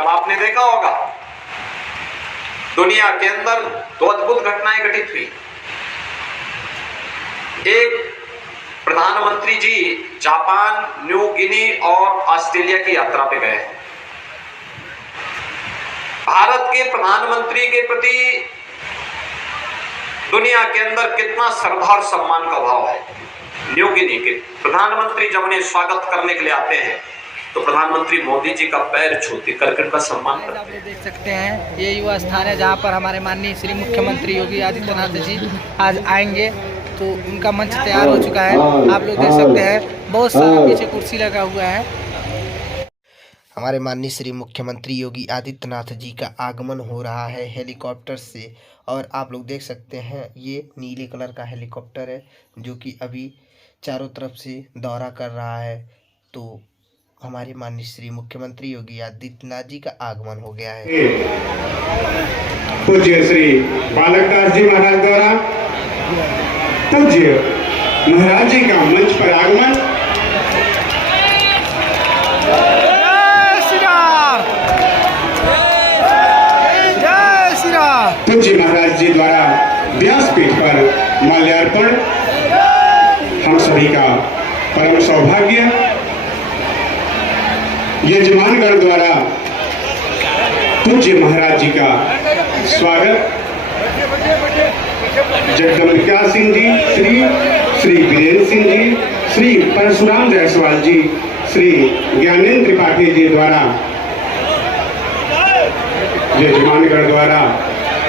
कल आपने देखा होगा दुनिया के अंदर दो अद्भुत घटनाएं घटित हुई। एक, प्रधानमंत्री जी जापान, न्यू गिनी और ऑस्ट्रेलिया की यात्रा पे गए। भारत के प्रधानमंत्री के प्रति दुनिया के अंदर कितना श्रद्धा और सम्मान का भाव है। न्यू गिनी के प्रधानमंत्री जब उन्हें स्वागत करने के लिए आते हैं तो प्रधानमंत्री मोदी जी का पैर छूते करके उनका सम्मान करते हैं। आप लोग देख सकते हैं ये युवा स्थान है जहाँ पर हमारे माननीय श्री मुख्यमंत्री योगी आदित्यनाथ जी आज आएंगे, तो उनका मंच तैयार हो चुका है। आप लोग देख सकते हैं बहुत सारा पीछे कुर्सी लगा हुआ है। हमारे माननीय श्री मुख्यमंत्री योगी आदित्यनाथ जी का आगमन हो रहा है हेलीकॉप्टर से, और आप लोग देख सकते हैं ये नीले कलर का हेलीकॉप्टर है जो कि अभी चारों तरफ से दौरा कर रहा है। तो हमारे माननीय श्री मुख्यमंत्री योगी आदित्यनाथ जी का आगमन हो गया है। पूज्य श्री बालकदास जी महाराज द्वारा पूज्य महाराज जी का मंच पर आगमन। पूज्य महाराज जी द्वारा व्यासपीठ पर माल्यार्पण हम सभी का परम सौभाग्य। यजमानगण द्वारा पूज्य महाराज जी का स्वागत। जगदम्बिका सिंह जी, श्री वीरेंद्र सिंह जी, श्री परशुराम जायसवाल जी, श्री ज्ञानेंद्र त्रिपाठी जी द्वारा यजमानगण द्वारा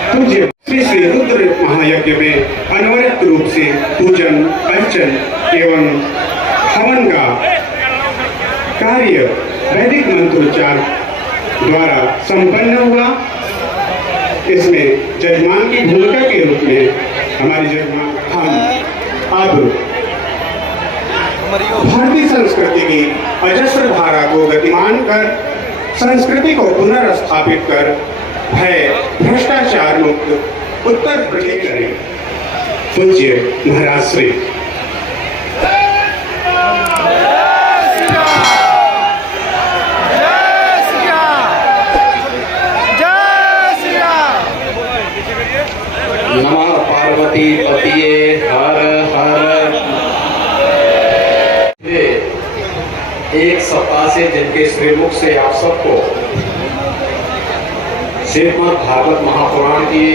पूज्य श्री रुद्र महायज्ञ में अनवरत रूप से पूजन अर्चन एवं हवन का कार्य वैदिक मंत्रोच्चार द्वारा संपन्न हुआ। इसमें जजमान की भूमिका के रूप में हमारे जजमान हम अब भारतीय संस्कृति की अजस्र धारा को गतिमान कर संस्कृति को पुनर्स्थापित कर भय भ्रष्टाचार मुक्त उत्तर प्रदेश करें। पूज्य महाराज श्री नमः पार्वती पतिये हर हर। एक सप्ताह से जिनके श्रीमुख से आप सबको श्रीमद् भागवत महापुराण की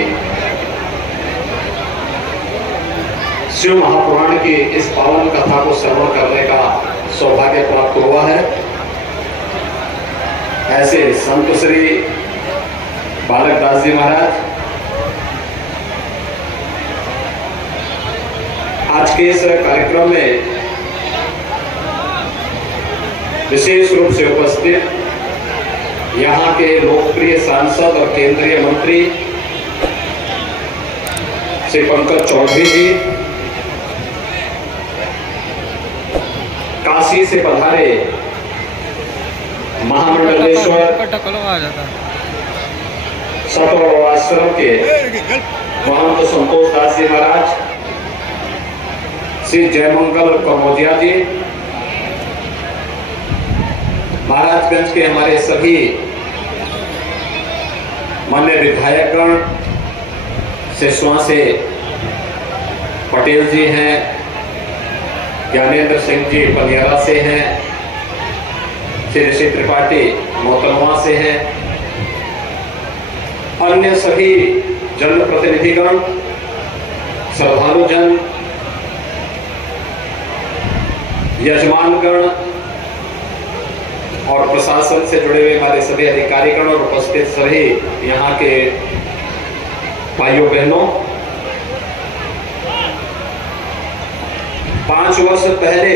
शिव महापुराण की इस पावन कथा को श्रवण करने का सौभाग्य प्राप्त हुआ है। ऐसे संत श्री बालकदास जी महाराज आज के इस कार्यक्रम में विशेष रूप से उपस्थित यहाँ के लोकप्रिय सांसद और केंद्रीय मंत्री श्री पंकज चौधरी जी, काशी से पधारे महामंडलेश्वर सतवड़ आश्रम के महंत संतोष दास जी महाराज, श्री जयमंगल कमोदिया जी, महाराजगंज के हमारे सभी मान्य विधायकगण, सिसवा से पटेल जी हैं, ज्ञानेंद्र सिंह जी पनियारा से हैं, श्री त्रिपाठी मोतलवा से हैं, अन्य सभी जनप्रतिनिधिगण, श्रद्धालुजन, यजमानगण और प्रशासन से जुड़े हुए हमारे सभी अधिकारीगण और उपस्थित सभी यहाँ के भाइयों बहनों, 5 वर्ष पहले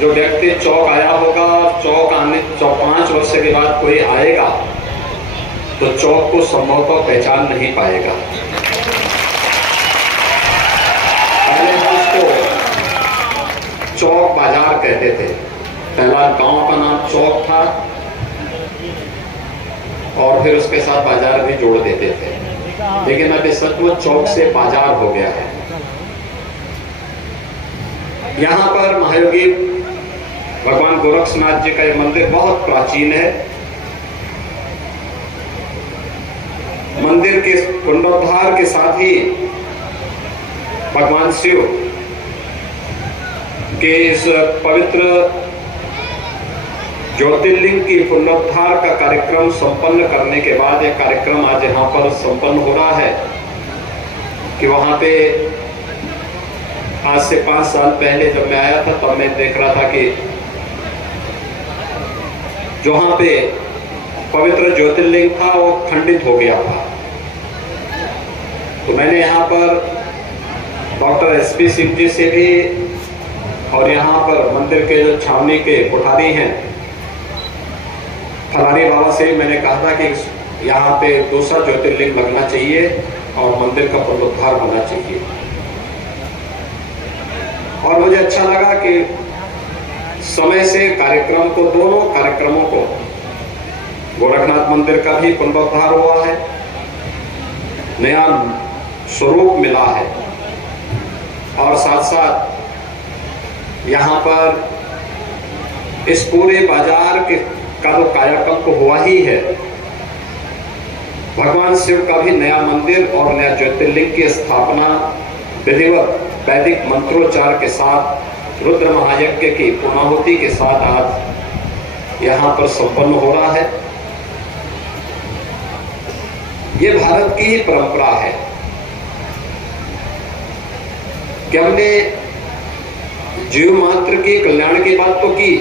जो व्यक्ति चौक आया होगा, चौक 5 वर्ष के बाद कोई आएगा तो चौक को संभवतः पहचान नहीं पाएगा। पहले उसको चौक बाजार कहते थे। पहला गांव का नाम चौक था और फिर उसके साथ बाजार भी जोड़ देते थे, लेकिन अब इस सचमुच चौक से बाजार हो गया है। यहाँ पर महायोगी भगवान गोरक्षनाथ जी का एक मंदिर बहुत प्राचीन है। मंदिर के पुनरुद्धार के साथ ही भगवान शिव के इस पवित्र ज्योतिर्लिंग की पुनरुद्धार का कार्यक्रम संपन्न करने के बाद यह कार्यक्रम आज यहाँ पर संपन्न हो रहा है कि वहाँ पे आज से 5 साल पहले जब मैं आया था तब मैं देख रहा था कि जहाँ पे पवित्र ज्योतिर्लिंग था वो खंडित हो गया था। तो मैंने यहाँ पर डॉक्टर एसपी सिंह जी से भी और यहाँ पर मंदिर के जो छावनी के कोठारी हैं फलानी बाबा से मैंने कहा था कि यहाँ पे दूसरा ज्योतिर्लिंग लगना चाहिए और मंदिर का पुनरुद्धार होना चाहिए। और मुझे अच्छा लगा कि समय से कार्यक्रम को, दोनों कार्यक्रमों को, गोरखनाथ मंदिर का भी पुनरुद्धार हुआ है, नया स्वरूप मिला है और साथ साथ यहाँ पर इस पूरे बाजार के का जो कायाकल्प हुआ ही है, भगवान शिव का भी नया मंदिर और नया ज्योतिर्लिंग की स्थापना विधिवत वैदिक मंत्रोच्चार के साथ रुद्र महायज्ञ की पूर्णाहुति के साथ आज यहाँ पर संपन्न हो रहा है। ये भारत की ही परंपरा है कि हमने जीव मात्र के कल्याण की बात तो की,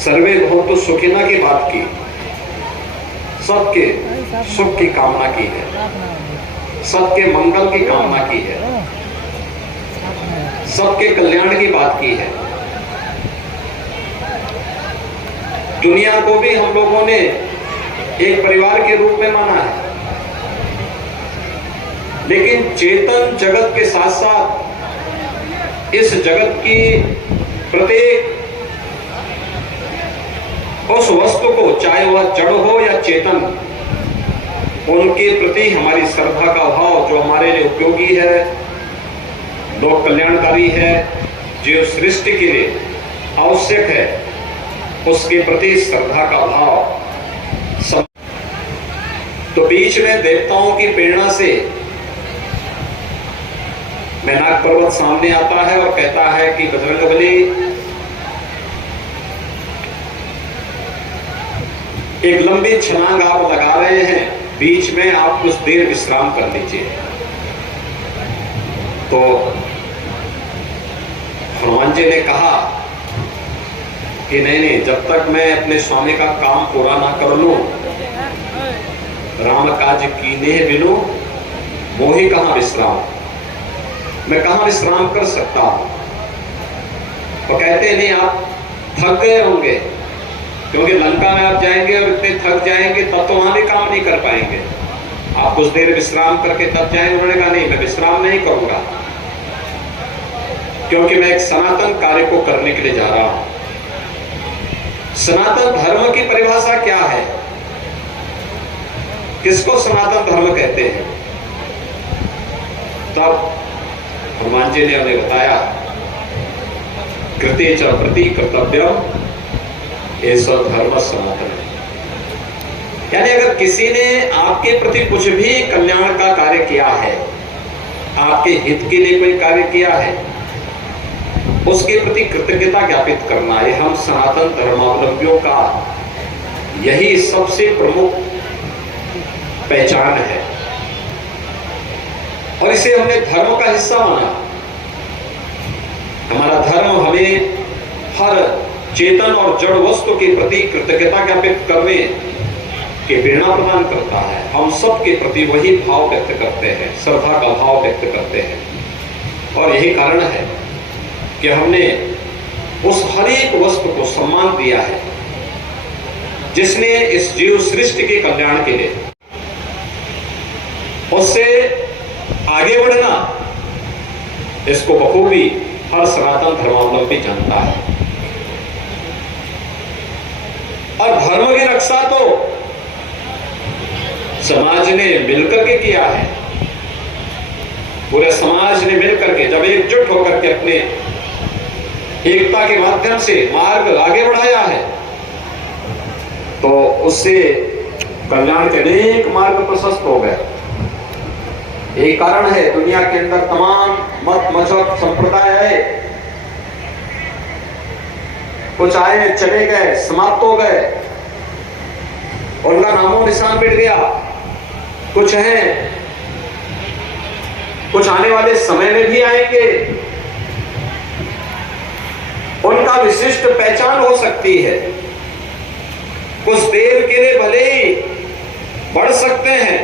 सर्वे भवन्तु सुखिनः की बात की, सबके सुख की कामना की है, सबके मंगल की कामना की है, सबके कल्याण की बात की है। दुनिया को भी हम लोगों ने एक परिवार के रूप में माना है, लेकिन चेतन जगत के साथ साथ इस जगत की प्रत्येक उस वस्तु को, चाहे वह जड़ हो या चेतन, उनके प्रति हमारी श्रद्धा का भाव जो हमारे लिए उपयोगी है, लोक कल्याणकारी है, जो सृष्टि के लिए आवश्यक है, उसके प्रति श्रद्धा का भाव तो बीच में देवताओं की प्रेरणा से मैनाक पर्वत सामने आता है और कहता है कि बजरंगबली, एक लंबी छलांग आप लगा रहे हैं, बीच में आप कुछ देर विश्राम कर लीजिए। तो हनुमान जी ने कहा कि नहीं, जब तक मैं अपने स्वामी का काम पूरा ना कर लूं, राम काज कीने बिनु मोहि कहां विश्राम, मैं कहां विश्राम कर सकता हूं। तो कहते नहीं, आप थक गए होंगे, क्योंकि लंका में आप जाएंगे और इतने थक जाएंगे तब तो वहां भी काम नहीं कर पाएंगे, आप कुछ देर विश्राम करके तब जाएंगे। उन्होंने कहा नहीं, मैं विश्राम नहीं करूंगा, क्योंकि मैं एक सनातन कार्य को करने के लिए जा रहा हूं। सनातन धर्म की परिभाषा क्या है, किसको सनातन धर्म कहते हैं? तब हनुमान जी ने उन्हें बताया, कृते च प्रति कर्तव्यम ऐसा धर्म सनातन है। यानी अगर किसी ने आपके प्रति कुछ भी कल्याण का कार्य किया है, आपके हित के लिए कोई कार्य किया है, उसके प्रति कृतज्ञता ज्ञापित करना, ये हम सनातन धर्मावलंबियों का यही सबसे प्रमुख पहचान है और इसे हमने धर्म का हिस्सा माना। हमारा धर्म हमें हर चेतन और जड़ वस्तु के प्रति कृतज्ञता ज्ञापित करने की प्रेरणा प्रदान करता है। हम सब के प्रति वही भाव व्यक्त करते हैं, श्रद्धा का भाव व्यक्त करते हैं और यही कारण है कि हमने उस हर एक वस्तु को सम्मान दिया है जिसने इस जीव सृष्टि के कल्याण के लिए, उससे आगे बढ़ना, इसको बखूबी हर सनातन धर्मावलंबी जानता है। और धर्म की रक्षा तो समाज ने मिलकर के किया है, पूरे समाज ने मिलकर के जब एकजुट होकर के अपने एकता के माध्यम से मार्ग आगे बढ़ाया है, तो उससे कल्याण के अनेक मार्ग प्रशस्त हो गए। यही कारण है दुनिया के अंदर तमाम मत मजहब संप्रदाय है, कुछ आए चले गए, समाप्त हो गए, उनका नामो निशान मिट गया। कुछ हैं, कुछ आने वाले समय में भी आएंगे, उनका विशिष्ट पहचान हो सकती है। कुछ देर के लिए भले ही बढ़ सकते हैं,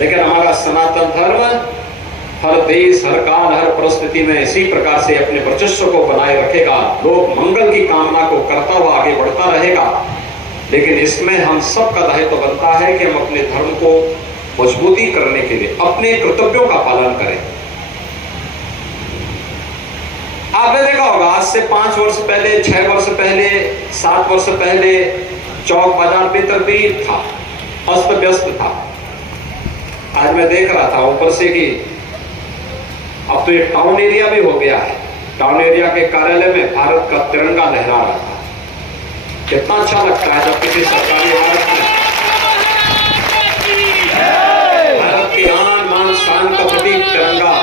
लेकिन हमारा सनातन धर्म हर देश, हर काल, हर परिस्थिति में इसी प्रकार से अपने वर्चस्व को बनाए रखेगा। लोक मंगल की कामना को करता हुआ आगे बढ़ता रहेगा। लेकिन इसमें हम सबका दायित्व बनता है कि हम अपने धर्म को मजबूती करने के लिए अपने कर्तव्यों का पालन करें। आपने देखा होगा आज से 5 वर्ष पहले, 6 वर्ष पहले, 7 वर्ष पहले चौक बाजार बेतरतीब था, अस्त व्यस्त था। आज मैं देख रहा था ऊपर से कि अब तो ये टाउन एरिया भी हो गया है। टाउन एरिया के कार्यालय में भारत का तिरंगा लहरा रहा था। कितना अच्छा लगता है जब किसी सरकारी इमारत में भारत की आन मान शान का प्रतीक तिरंगा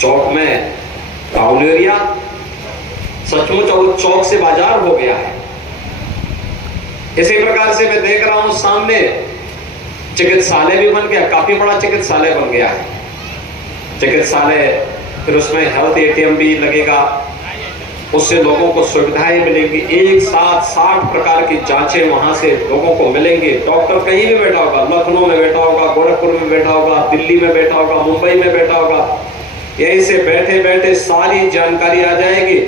चौक में। टाउन एरिया सचमुच अब चौक से बाजार हो गया है। इसी प्रकार से मैं देख रहा हूं सामने चिकित्सालय भी बन गया, काफी बड़ा चिकित्सालय बन गया है। चिकित्सालय, फिर उसमें हेल्थ एटीएम भी लगेगा, उससे लोगों को सुविधाएं मिलेंगी। एक साथ 60 प्रकार की जांचें वहां से लोगों को मिलेंगे। डॉक्टर कहीं भी बैठा होगा, लखनऊ में बैठा होगा, गोरखपुर में बैठा होगा, दिल्ली में बैठा होगा, मुंबई में बैठा होगा, यहीं से बैठे बैठे सारी जानकारी आ जाएगी।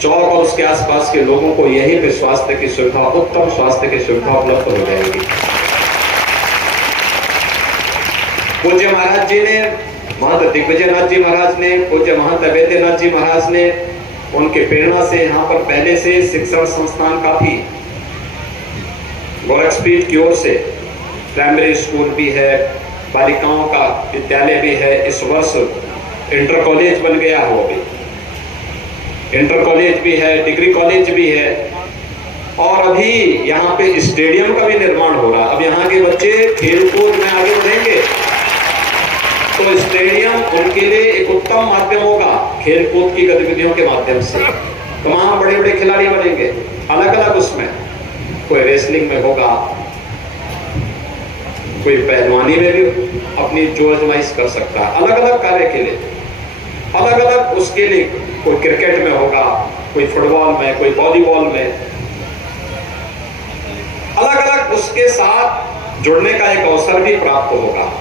चौक और उसके आसपास के लोगों को यहीं पे स्वास्थ्य की सुविधा, उत्तम स्वास्थ्य की सुविधा उपलब्ध हो जाएगी। पूज्य महाराज जी ने, महंत दिग्विजयनाथ जी महाराज ने, पूज्य महंत अवैधनाथ जी महाराज ने, उनके प्रेरणा से यहाँ पर पहले से शिक्षण संस्थान काफी, गोरखपीठ की ओर से प्राइमरी स्कूल भी है, बालिकाओं का विद्यालय भी है। इस वर्ष इंटर कॉलेज बन गया हो, अभी इंटर कॉलेज भी है, डिग्री कॉलेज भी है, और अभी यहाँ पे स्टेडियम का भी निर्माण हो रहा है। अब यहाँ के बच्चे खेलकूद में आगे बढ़ेंगे तो स्टेडियम उनके लिए एक उत्तम माध्यम होगा। खेलकूद की गतिविधियों के माध्यम से तमाम बड़े बड़े खिलाड़ी बनेंगे, अलग अलग उसमें, कोई रेसलिंग में होगा, कोई पहलवानी में भी अपनी जो आजमाइश कर सकता है, अलग अलग कार्य के लिए, अलग अलग उसके लिए, कोई क्रिकेट में होगा, कोई फुटबॉल में, कोई वॉलीबॉल में, अलग अलग उसके साथ जुड़ने का एक अवसर भी प्राप्त होगा।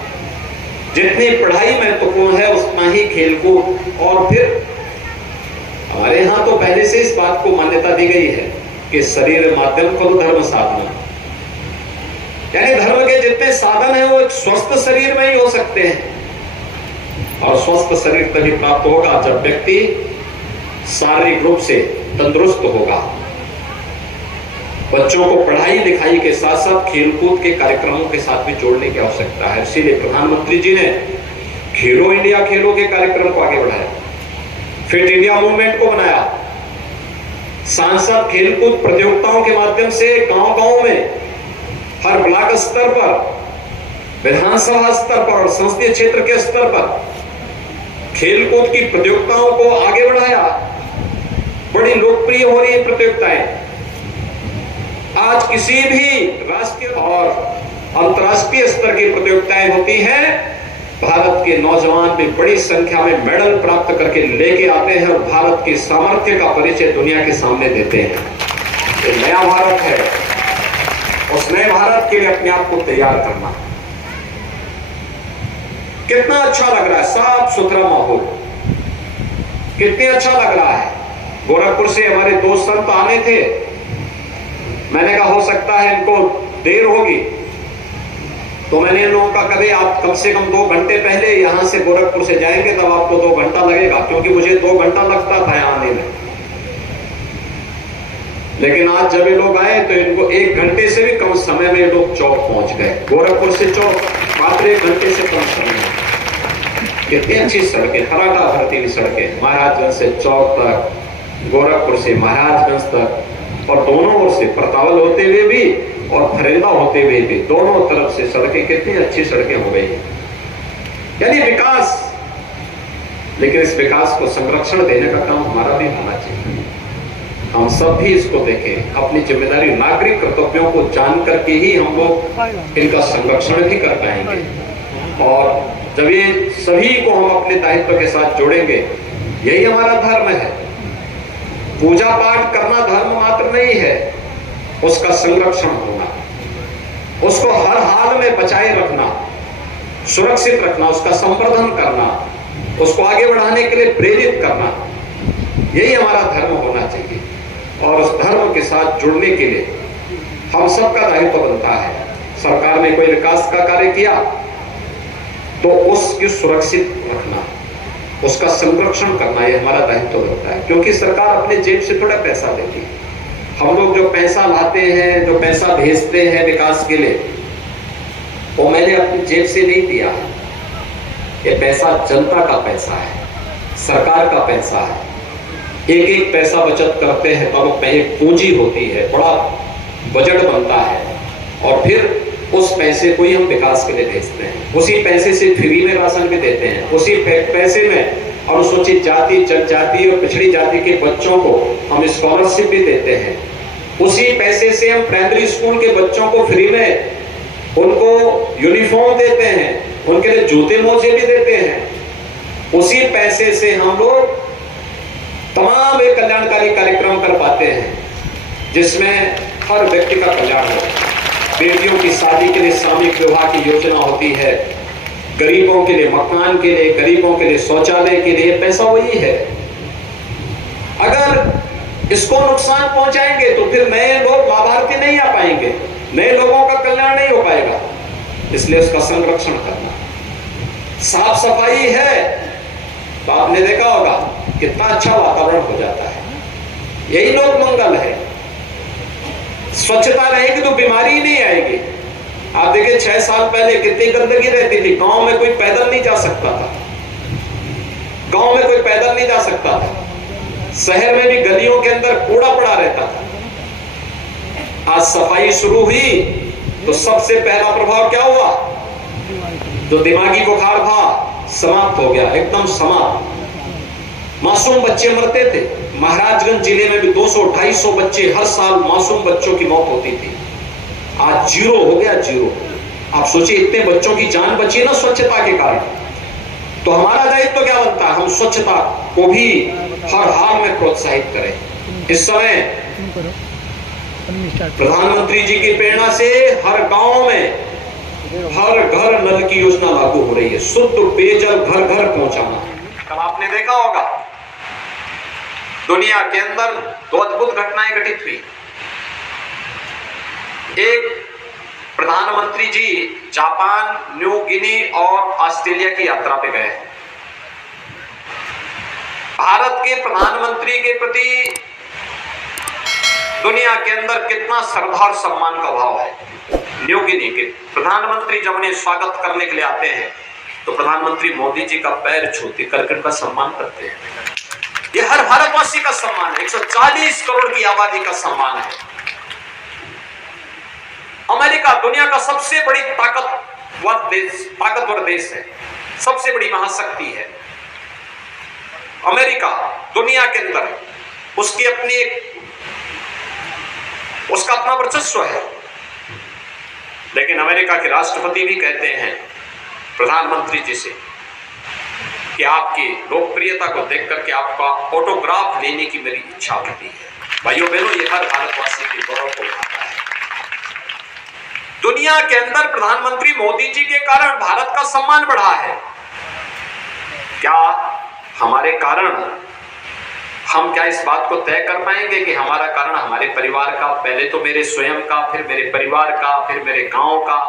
जितनी पढ़ाई महत्वपूर्ण है उतना ही खेलकूद। और फिर हमारे यहाँ तो पहले से इस बात को मान्यता दी गई है कि शरीर माध्यम खलु धर्म साधन, यानी धर्म के जितने साधन हैं वो एक स्वस्थ शरीर में ही हो सकते हैं। और स्वस्थ शरीर तभी प्राप्त होगा जब व्यक्ति शारीरिक रूप से तंदुरुस्त होगा। बच्चों को पढ़ाई लिखाई के साथ साथ खेलकूद के कार्यक्रमों के साथ भी जोड़ने की आवश्यकता है। इसीलिए प्रधानमंत्री जी ने खेलो इंडिया, खेलों के कार्यक्रम को आगे बढ़ाया, फिट इंडिया मूवमेंट को बनाया, सांसद खेलकूद प्रतियोगिताओं के माध्यम से गांव-गांव में, हर ब्लॉक स्तर पर, विधानसभा स्तर पर और संसदीय क्षेत्र के स्तर पर खेलकूद की प्रतियोगिताओं को आगे बढ़ाया। बड़ी लोकप्रिय हो रही है प्रतियोगिताएं। आज किसी भी राष्ट्रीय और अंतर्राष्ट्रीय स्तर की प्रतियोगिताएं होती हैं, भारत के नौजवान भी बड़ी संख्या में मेडल प्राप्त करके लेके आते हैं और भारत की सामर्थ्य का परिचय दुनिया के सामने देते हैं। ये नया भारत है, उस नए भारत के लिए अपने आप को तैयार करना। कितना अच्छा लग रहा है, साफ सुथरा माहौल, कितने अच्छा लग रहा है। गोरखपुर से हमारे दोस्त संत आने थे, मैंने कहा हो सकता है इनको देर होगी, तो मैंने इन लोगों का कभी आप कम से कम 2 घंटे पहले यहां से गोरखपुर से जाएंगे तब आपको 2 घंटा लगेगा, क्योंकि मुझे 2 घंटा लगता था यहां आने में। लेकिन आज जब ये लोग आए तो इनको 1 घंटे से भी कम समय में ये लोग चौक पहुंच गए। गोरखपुर से चौक मात्र 1 घंटे से कम समय में। कितनी अच्छी सड़कें, हराटा भरती हुई सड़कें, महाराजगंज से चौक तक, गोरखपुर से महाराजगंज तक, और दोनों ओर से परतावल होते हुए भी और फरेंदा होते हुए भी दोनों तरफ से सड़कें, कितनी अच्छी सड़कें हो गई हैं, यानी विकास। लेकिन इस विकास को संरक्षण देने का काम हमारा भी होना चाहिए। हम सब भी इसको देखें, अपनी जिम्मेदारी, नागरिक कर्तव्यों को जान करके ही हम लोग इनका संरक्षण भी कर पाएंगे। और जब ये सभी को हम अपने दायित्व के साथ जोड़ेंगे, यही हमारा धर्म है। पूजा पाठ करना धर्म मात्र नहीं है, उसका संरक्षण होना, उसको हर हाल में बचाए रखना, सुरक्षित रखना, उसका संवर्धन करना, उसको आगे बढ़ाने के लिए प्रेरित करना, यही हमारा धर्म होना चाहिए। और उस धर्म के साथ जुड़ने के लिए हम सबका दायित्व बनता है। सरकार ने कोई विकास का कार्य किया तो उसकी सुरक्षित रखना, उसका संरक्षण करना, यह हमारा दायित्व बनता है। क्योंकि सरकार अपने जेब से थोड़ा पैसा देती है। हम लोग जो पैसा लाते हैं, जो पैसा भेजते हैं विकास के लिए, वो मैंने अपनी जेब से नहीं दिया। ये पैसा जनता का पैसा है, सरकार का पैसा है। एक एक पैसा बचत करते हैं तब एक पूंजी होती है, बड़ा बजट बनता है, और फिर उस पैसे को ही हम विकास के लिए भेजते हैं। उसी पैसे से फ्री में राशन भी देते हैं, उसी पैसे में अनुसूचित जाति, जनजाति और पिछड़ी जाति के बच्चों को हम स्कॉलरशिप भी देते हैं। उसी पैसे से हम प्राइमरी स्कूल के बच्चों को फ्री में उनको यूनिफॉर्म देते हैं, उनके लिए जूते मोजे भी देते हैं। उसी पैसे से हम लोग तमाम एक कल्याणकारी कार्यक्रम कर पाते हैं जिसमें हर व्यक्ति का कल्याण हो। बेटियों की शादी के लिए सामूहिक विवाह की योजना होती है, गरीबों के लिए मकान के लिए, गरीबों के लिए शौचालय के लिए, पैसा वही है। अगर इसको नुकसान पहुंचाएंगे तो फिर नए लोग लाभार्थी नहीं आ पाएंगे, नए लोगों का कल्याण नहीं हो पाएगा। इसलिए उसका संरक्षण करना। साफ सफाई है तो आपने देखा होगा कितना अच्छा वातावरण हो जाता है, यही लोक मंगल है। स्वच्छता रहेगी तो बीमारी ही नहीं आएगी। आप देखिए 6 साल पहले कितनी गंदगी रहती थी, गांव में कोई पैदल नहीं जा सकता था, गांव में कोई पैदल नहीं जा सकता था, शहर में भी गलियों के अंदर कूड़ा पड़ा रहता था। आज सफाई शुरू हुई तो सबसे पहला प्रभाव क्या हुआ? जो दिमागी बुखार था समाप्त हो गया, एकदम समाप्त। मासूम बच्चे मरते थे, महाराजगंज जिले में भी 200-250 बच्चे हर साल मासूम बच्चों की मौत होती थी। आज 0 हो गया, 0। आप सोचिए इतने बच्चों की जान बची ना स्वच्छता के कारण। तो हमारा दायित्व क्या बनता है? हम स्वच्छता को भी हर हाल में प्रोत्साहित करें। इस समय प्रधानमंत्री जी की प्रेरणा से हर गांव में हर घर नल की योजना लागू हो रही है, शुद्ध पेयजल घर घर पहुंचाना। कल आपने देखा होगा दुनिया के अंदर 2 अद्भुत घटनाएं घटित हुई। एक, प्रधानमंत्री जी जापान, न्यू गिनी और ऑस्ट्रेलिया की यात्रा पे गए। भारत के प्रधानमंत्री के प्रति दुनिया के अंदर कितना श्रद्धा और सम्मान का भाव है। न्यू गिनी के प्रधानमंत्री जब उन्हें स्वागत करने के लिए आते हैं तो प्रधानमंत्री मोदी जी का पैर छूते करके उनका सम्मान करते हैं। ये हर भारतवासी का सम्मान है, 140 करोड़ की आबादी का सम्मान है। अमेरिका दुनिया का सबसे बड़ी ताकतवर देश है, सबसे बड़ी महाशक्ति है। अमेरिका दुनिया के अंदर उसका अपना वर्चस्व है। लेकिन अमेरिका के राष्ट्रपति भी कहते हैं प्रधानमंत्री जी से कि आपकी लोकप्रियता को देख करके आपका ऑटोग्राफ लेने की मेरी इच्छा होती है। भाइयों बहनों, ये हर भारतवासी के गौरव को बढ़ाता है। दुनिया के अंदर प्रधानमंत्री मोदी जी के कारण भारत का सम्मान बढ़ा है। क्या हमारे कारण हम क्या इस बात को तय कर पाएंगे कि हमारा कारण हमारे परिवार का, पहले तो मेरे स्वयं का, फिर मेरे परिवार का, फिर मेरे गांव का,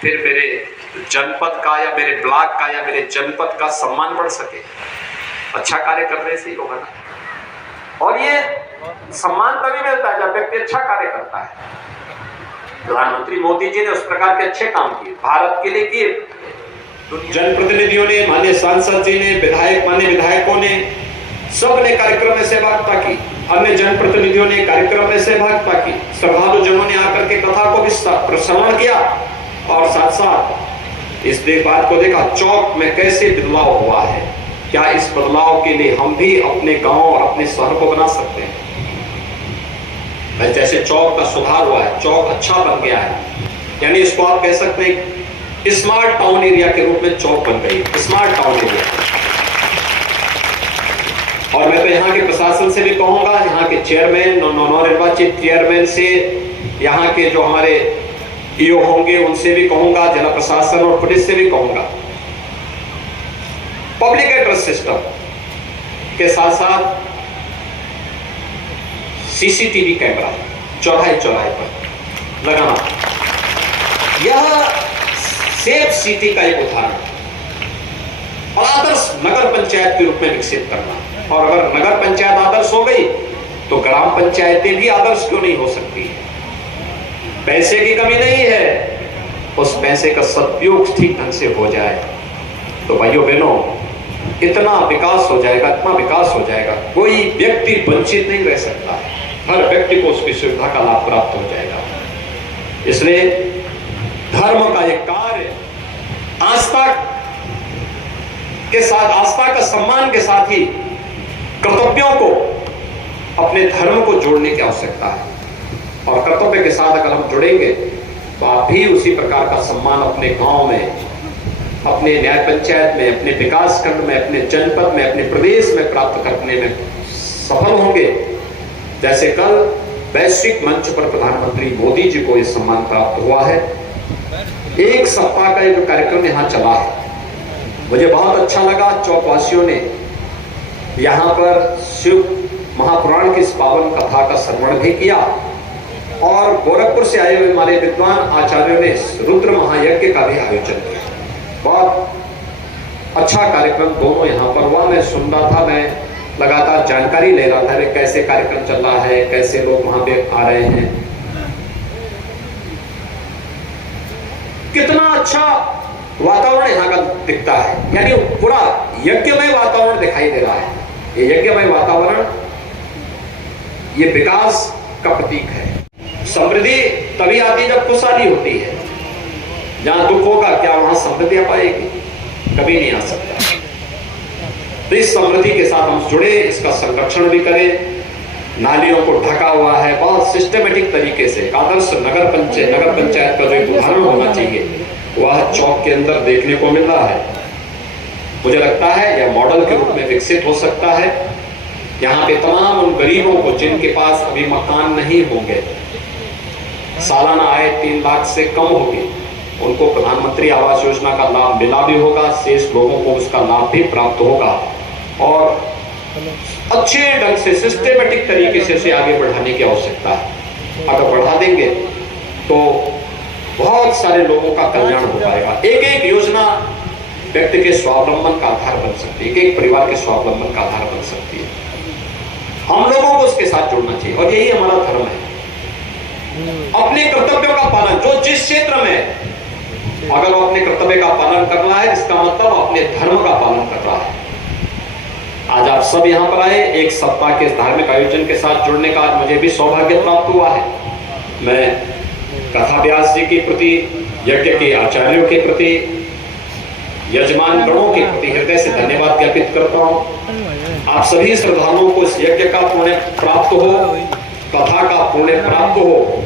फिर मेरे जनपद का या मेरे ब्लॉक का या मेरे जनपद का सम्मान बढ़ सके? अच्छा कार्य करने से ही होगा ना। और ये सम्मान तभी मिलता है जब व्यक्ति अच्छा कार्य करता है। प्रधानमंत्री मोदी जी ने उस प्रकार के अच्छे काम किए, भारत के लिए किए। जनप्रतिनिधियों ने, माननीय सांसद जी ने, माननीय विधायकों ने, सबने कार्यक्रम में सहभागिता की। अन्य जनप्रतिनिधियों ने कार्यक्रम में सहभागिता की, श्रद्धालु जनों ने आकर के कथा को भी श्रवण किया और साथ साथ इस बात को देखा चौक में कैसे बदलाव हुआ है। क्या इस बदलाव के लिए हम भी अपने गांव और अपने शहर को बना सकते हैं? जैसे चौक का सुधार हुआ है, चौक अच्छा बन गया है, यानी इसको आप कह सकते हैं स्मार्ट टाउन एरिया के रूप में चौक बन गई, स्मार्ट टाउन एरिया। और मैं तो यहाँ के प्रशासन से भी कहूंगा, यहाँ के चेयरमैन, नवनिर्वाचित चेयरमैन से, यहाँ के जो हमारे ईओ होंगे उनसे भी कहूंगा, जिला प्रशासन और पुलिस से भी कहूंगा, पब्लिक एड्रेस सिस्टम के साथ साथ सीसीटीवी कैमरा चौराहे चौराहे पर लगाना, यह सेफ सिटी का एक उदाहरण और आदर्श नगर पंचायत के रूप में विकसित करना। और अगर नगर पंचायत आदर्श हो गई तो ग्राम पंचायतें भी आदर्श क्यों नहीं हो सकती? पैसे की कमी नहीं है, उस पैसे का सदुपयोग ठीक ढंग से हो जाए तो भाइयों बहनों इतना विकास हो जाएगा, इतना विकास हो जाएगा, कोई व्यक्ति वंचित नहीं रह सकता, हर व्यक्ति को उसकी सुविधा का लाभ प्राप्त हो जाएगा। इसलिए धर्म का एक कार्य आस्था के साथ, आस्था का सम्मान के साथ ही कर्तव्यों को, अपने धर्म को जोड़ने की आवश्यकता है। और कर्तव्य के साथ अगर हम जुड़ेंगे तो आप भी उसी प्रकार का सम्मान अपने गांव में, अपने न्याय पंचायत में, अपने विकास खंड में, अपने जनपद में, अपने प्रदेश में प्राप्त करने में सफल होंगे। जैसे कल वैश्विक मंच पर प्रधानमंत्री मोदी जी को यह सम्मान प्राप्त हुआ है। एक सप्ताह का जो कार्यक्रम यहाँ चला है, मुझे बहुत अच्छा लगा। चौकवासियों ने यहाँ पर शिव महापुराण की इस पावन कथा का श्रवण भी किया और गोरखपुर से आए हुए हमारे विद्वान आचार्यों ने रुद्र महायज्ञ का भी आयोजन किया। बहुत अच्छा कार्यक्रम दोनों यहाँ पर हुआ। मैं सुन रहा था, मैं लगातार जानकारी ले रहा था कैसे कार्यक्रम चल रहा है, कैसे लोग वहां पे आ रहे हैं, कितना अच्छा वातावरण यहाँ का दिखता है, यानी पूरा यज्ञमय वातावरण दिखाई दे रहा है। ये यज्ञमय वातावरण ये विकास का प्रतीक है। समृद्धि तभी आती जब खुशहाली होती है। जहां दुख होगा क्या वहां समृद्धि आ पाएगी? कभी नहीं आ सकता। तो इस समृद्धि के साथ हम जुड़े, इसका संरक्षण भी करें। नालियों को ढका हुआ है बहुत सिस्टमेटिक तरीके से। आदर्श नगर पंचायत का जो एक उदाहरण होना चाहिए वह चौक के अंदर देखने को मिल रहा है। मुझे लगता है यह मॉडल के रूप में विकसित हो सकता है। यहाँ पे तमाम उन गरीबों को जिनके पास अभी मकान नहीं होंगे, सालाना आय 3 लाख से कम होगी, उनको प्रधानमंत्री आवास योजना का लाभ मिला भी होगा, शेष लोगों को उसका लाभ भी प्राप्त होगा और अच्छे ढंग से सिस्टेमेटिक तरीके से उसे आगे बढ़ाने की आवश्यकता है। अगर बढ़ा देंगे तो बहुत सारे लोगों का कल्याण हो पाएगा। एक एक योजना व्यक्ति के स्वावलंबन का आधार बन सकती है, एक एक परिवार के स्वावलंबन का आधार बन सकती है। हम लोगों को उसके साथ जुड़ना चाहिए और यही हमारा धर्म है। अपने कर्तव्यों का पालन, जो जिस क्षेत्र में अगर वो अपने कर्तव्य का पालन कर रहा है, इसका मतलब अपने धर्म का पालन कर रहा है। आज आप सब यहाँ पर आए, एक सप्ताह के धार्मिक आयोजन के साथ जुड़ने का आज मुझे भी सौभाग्य प्राप्त हुआ है। मैं कथा व्यास जी के प्रति, यज्ञ के आचार्यों के प्रति, यजमान गणों के प्रति हृदय से धन्यवाद ज्ञापित करता हूँ। आप सभी श्रद्धालुओं को इस यज्ञ का पुण्य प्राप्त हो, कथा का पुण्य प्राप्त हो,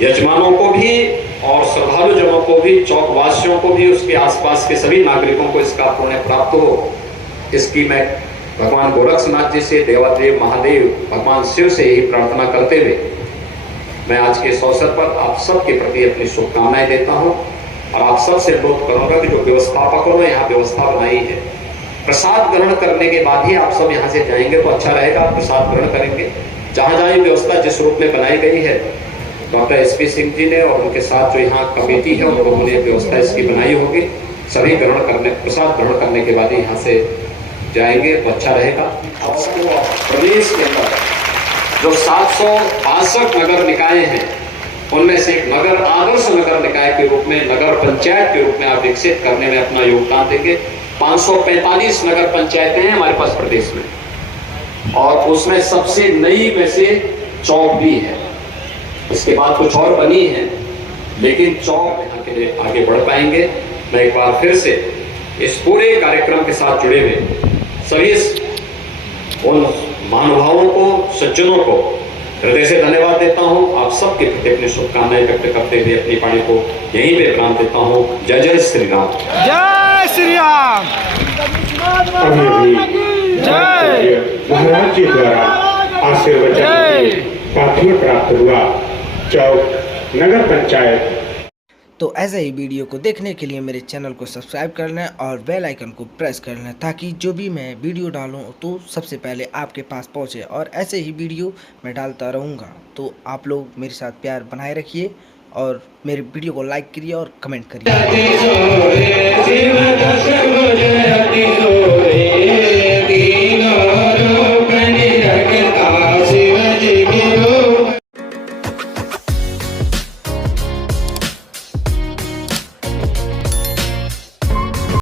यजमानों को भी और श्रद्धालु जनों को भी, चौकवासियों को भी, उसके आसपास के सभी नागरिकों को इसका पुण्य प्राप्त हो। इसकी मैं भगवान गोरक्षनाथ जी से, देवादेव महादेव भगवान शिव से यही प्रार्थना करते हुए मैं आज के इस अवसर पर आप सबके प्रति अपनी शुभकामनाएं देता हूं और आप सबसे अनुरोध करूंगा कि जो व्यवस्थापकों ने यहाँ व्यवस्था बनाई है, प्रसाद ग्रहण करने के बाद ही आप सब यहाँ से जाएंगे तो अच्छा रहेगा। प्रसाद ग्रहण करेंगे, जहाँ जहाँ ये व्यवस्था जिस रूप में बनाई गई है, डॉक्टर एसपी सिंह जी ने और उनके साथ जो यहाँ कमेटी है उन लोगों ने व्यवस्था इसकी बनाई होगी। सभी प्रसाद ग्रहण करने के बाद ही यहाँ से जाएंगे तो अच्छा रहेगा। प्रदेश के अंदर जो 762 नगर निकाय हैं, उनमें से एक नगर आदर्श नगर निकाय के रूप में, नगर पंचायत के रूप में आप विकसित करने में अपना योगदान देंगे। 545 नगर पंचायतें हैं हमारे पास प्रदेश में। और उसमें सबसे नई में से चौक भी है। इसके बाद कुछ और बनी है, लेकिन चौक यहाँ के लिए आगे बढ़ पाएंगे। मैं एक बार फिर से इस पूरे कार्यक्रम के साथ जुड़े हुए सभी उन महानुभावों को, सज्जनों को हृदय से धन्यवाद देता हूं। आप सबके प्रति अपनी शुभकामनाएं व्यक्त करते हुए अपनी वाणी को यहीं पे विराम देता हूं। जय जय श्री राम। जय श्री राम। जय महाराज जी द्वारा आशीर्वचन पाठ्य प्राप्त हुआ चौक नगर पंचायत। तो ऐसे ही वीडियो को देखने के लिए मेरे चैनल को सब्सक्राइब कर लें और बेल आइकन को प्रेस कर लें, ताकि जो भी मैं वीडियो डालूं तो सबसे पहले आपके पास पहुंचे। और ऐसे ही वीडियो मैं डालता रहूंगा। तो आप लोग मेरे साथ प्यार बनाए रखिए और मेरे वीडियो को लाइक करिए और कमेंट करिए।